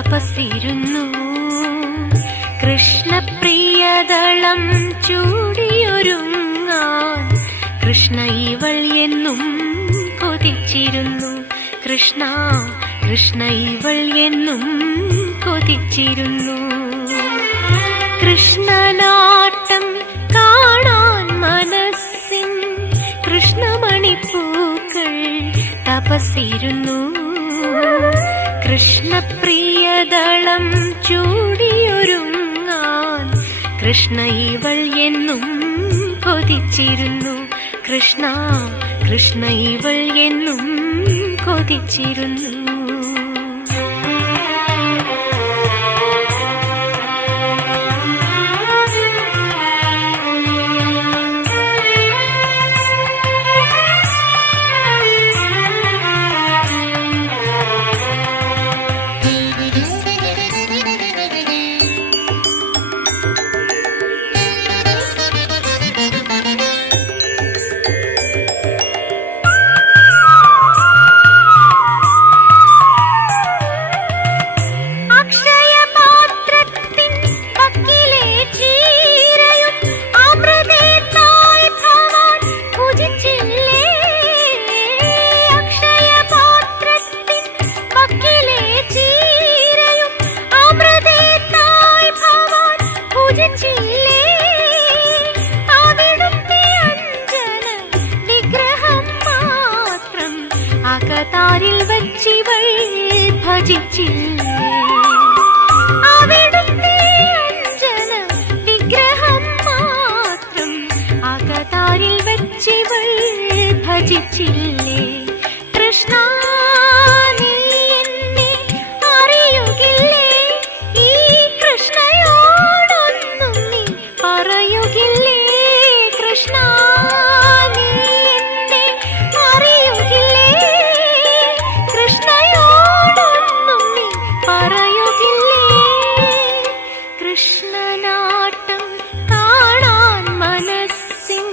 തപസ്സിരുന്നു. കൃഷ്ണപ്രിയദളം ചൂടിയൊരുങ്ങാൻ കൃഷ്ണ ഇവൾ എന്നും കൊതിച്ചിരുന്നു. കൃഷ്ണ കൃഷ്ണ ഇവൾ എന്നും കൊതിച്ചിരുന്നു. കൃഷ്ണനാട്ടം കാണാൻ മനസ്സിൻ കൃഷ്ണമണിപ്പൂക്കൾ തപസ്സിരുന്നു. കൃഷ്ണപ്രിയദളം ചൂടിയൊരുങ്ങാൻ കൃഷ്ണ ഇവൾ എന്നും കൊതിച്ചിരുന്നു. കൃഷ്ണ കൃഷ്ണ ഇവൾ എന്നും കൊതിച്ചിരുന്നു. അകതാരിൽ വച്ചിവൾ ഭജിച്ചില്ലേ. അവിടുത്തെ അഞ്ജന വിഗ്രഹം മാത്രം അകതാരിൽ വച്ചിവൾ ഭജിച്ചില്ലേ. കൃഷ്ണ നീ എന്നെ അറിയുകില്ലേ? ഈ കൃഷ്ണയോടൊന്നും നീ പറയുകില്ലേ? കൃഷ്ണ കൃഷ്ണനാട്ടം കാണാൻ മനസ്സിൻ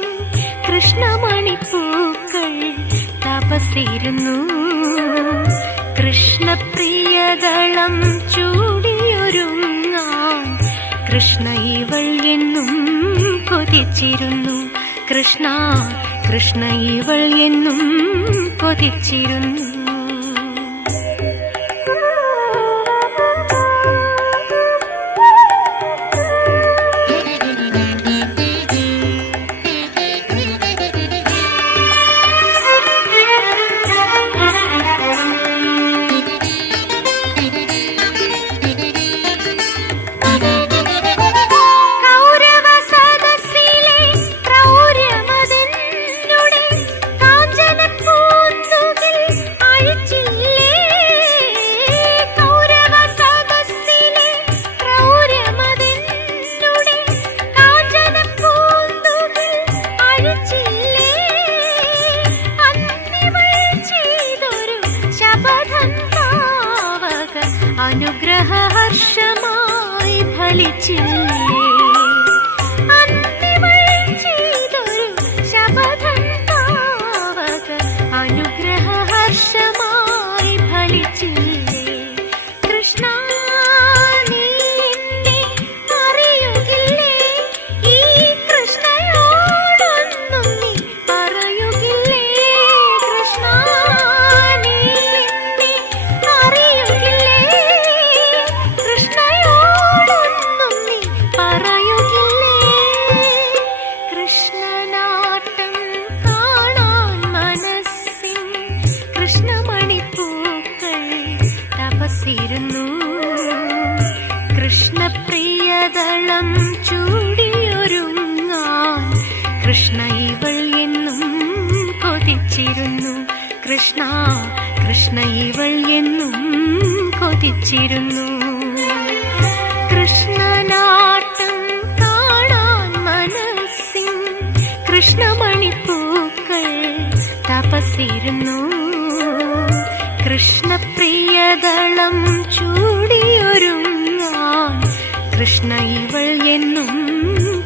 കൃഷ്ണമണിപ്പൂക്കൾ തപസ്സിരുന്നു. കൃഷ്ണപ്രിയദളം ചൂടിയൊരുങ്ങാൻ കൃഷ്ണ ഇവൾ എന്നും കൊതിച്ചിരുന്നു. കൃഷ്ണ കൃഷ്ണ ഇവൾ എന്നും കൊതിച്ചിരുന്നു. അനുഗ്രഹ ഹർഷമായി ഫലിച്ചില്ലേ. അന്തിമൾ ചെയ്തൊരു ശപഥം പാവക അനുഗ്രഹ ഹർഷമായി ഫലിച്ചില്ലേ. കൃഷ്ണ നീ എന്നെ അറിയുകില്ലേ? ഈ കൃഷ്ണയോടൊന്നും നീ പറയുകില്ലേ? കൃഷ്ണ നീ എന്നെ അറിയുകില്ലേ? കൃഷ്ണനാട്ടം കാണാൻ മനസ്സിൻ കൃഷ്ണമണിപ്പൂക്കൾ തപസ്സിരുന്നു. കൃഷ്ണപ്രിയദളം ചൂടിയൊരുങ്ങാൻ കൃഷ്ണ ഇവൾ എന്നും കൊതിച്ചിരുന്നു. കൃഷ്ണ കൃഷ്ണ ഇവൾ എന്നും കൊതിച്ചിരുന്നു. കൃഷ്ണനാട്ടം കാണാൻ മനസ്സിൻ കൃഷ്ണമണിപ്പൂക്കൾ തപസ്സിരുന്നു. കൃഷ്ണപ്രിയദളം ചൂടിയൊരുങ്ങാൻ കൃഷ്ണ ഇവൾ എന്നും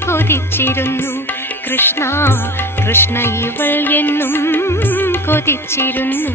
കൊതിച്ചിരുന്നു. കൃഷ്ണ കൃഷ്ണ ഇവൾ എന്നും കൊതിച്ചിരുന്നു.